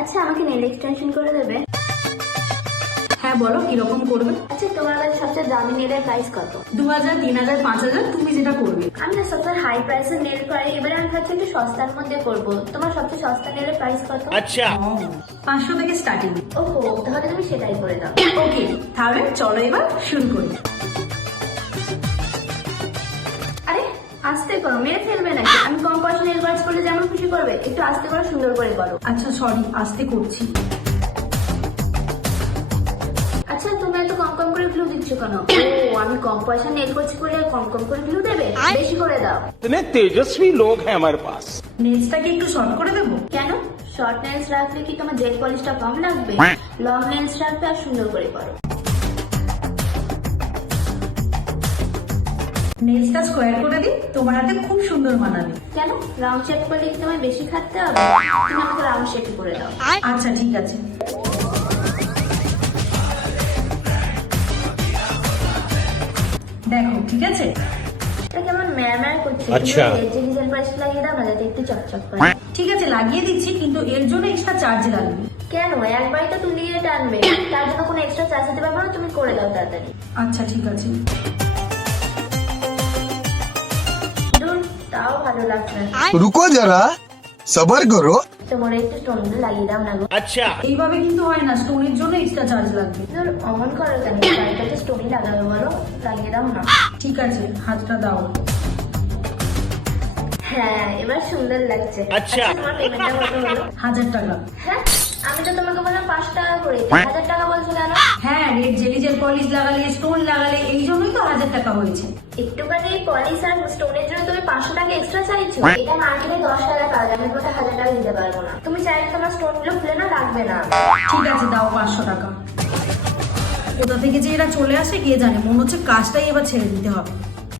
আচ্ছা আমাকে nail extension করে দেবে? হ্যাঁ বলো কিরকম করবে? আচ্ছা তোমার কাছে সবচেয়ে দামি নেলের প্রাইস কত? 2000, 3000, 5000 তুমি যেটা করবে। আমি না সবচেয়ে হাই প্রাইসের নেল পারি, এবারে আমি ভাবছি একটু সস্তার মধ্যে করবো। তোমার সবচেয়ে সস্তা নেলের প্রাইস কত? अच्छा 500 থেকে স্টার্টিং। ওহো, তাহলে তুমি সেটাই করে দাও। ওকে, তাহলে চলো এবার শুরু করি। আরে আস্তে করো, মেরে ফেলবে নাকি? আমি কম পয়সা নেল পালিশ করলে যেমন খুশি করবে, একটু আস্তে করে সুন্দর করে করো। আচ্ছা সরি, আস্তে করছি। আচ্ছা তুমি এত কম কম করে গ্লু দিচ্ছ কেন? ও আমি কম পয়সা নেল পালিশ করলে কম কম করে গ্লু দেবে? বেশি করে দাও। इतने तेजस्वी लोग हैं हमारे पास। নেলসটাকে একটু শর্ট করে দেবো। কেন? শর্ট নেলস রাখলে কি তোমার জেল পলিশটা কম লাগবে? লং নেলস রাখবে আর সুন্দর করে করো। নেলসটা স্কোয়ার করে দিই, তোমার হাতে খুব সুন্দর মানাবে। কেন? রাউন্ড শেপ করলে কি তোমায় বেশি খাটতে হবে? তুমি আমাকে রাউন্ড শেপ করে দাও। আচ্ছা ঠিক আছে। দেখো ঠিক আছে। এটা কেমন ম্যার করছে? আচ্ছা। জেল পলিশ লাগিয়ে দাও না, যাতে একটু চকচক করে। ঠিক আছে লাগিয়ে দিচ্ছি, কিন্তু এর জন্য এক্সট্রা চার্জ লাগবে। কেন? একবারই তো তুলিয়ে টানবে, তার জন্য কোনো এক্সট্রা চার্জ দিতে পারবো না। তুমি করে দাও তাড়াতাড়ি। আচ্ছা ঠিক আছে। দূর, তাও ভালো লাগছে না। रुको जरा सबर करो। তোমার একটু স্টোন লাগিয়ে দাও না গো। अच्छा এইভাবে কিন্তু হয় না, স্টোনের জন্য এক্সট্রা চার্জ লাগবে। দূর, অমন করো কেন? বাড়িটাতে স্টোনই লাগাবে বলো, লাগিয়ে দাও না। ঠিক আছে, হাতটা দাও। হ্যাঁ এবার সুন্দর লাগছে। আচ্ছা। তোমার পেমেন্টটা কত হলো? 1000 টাকা। হ্যাঁ আমি তো তোমাকে বললাম 5 টাকা করে, 1000 টাকা বলছো কেন? হ্যাঁ, রেড জেলি জেল পলিশ লাগালে, স্টোন লাগালে, এই জন্যই তো 1000 টাকা হয়েছে। একটুখানি পলিশ আর স্টোনের জন্য তুমি 500 টাকা এক্সট্রা চাইছো? এটা মার্কেটে 10 টাকা পাওয়া যায়, আমি তোমাকে 1000 টাকা দিতে পারবো না। তুমি চাইলে তোমার স্টোন গুলো খুলে না রাখবে না। ঠিক আছে দাও 500 টাকা। কোথা থেকে যে এরা চলে আসে কে জানে, মনে হচ্ছে কাজটাই এবার ছেড়ে দিতে হবে।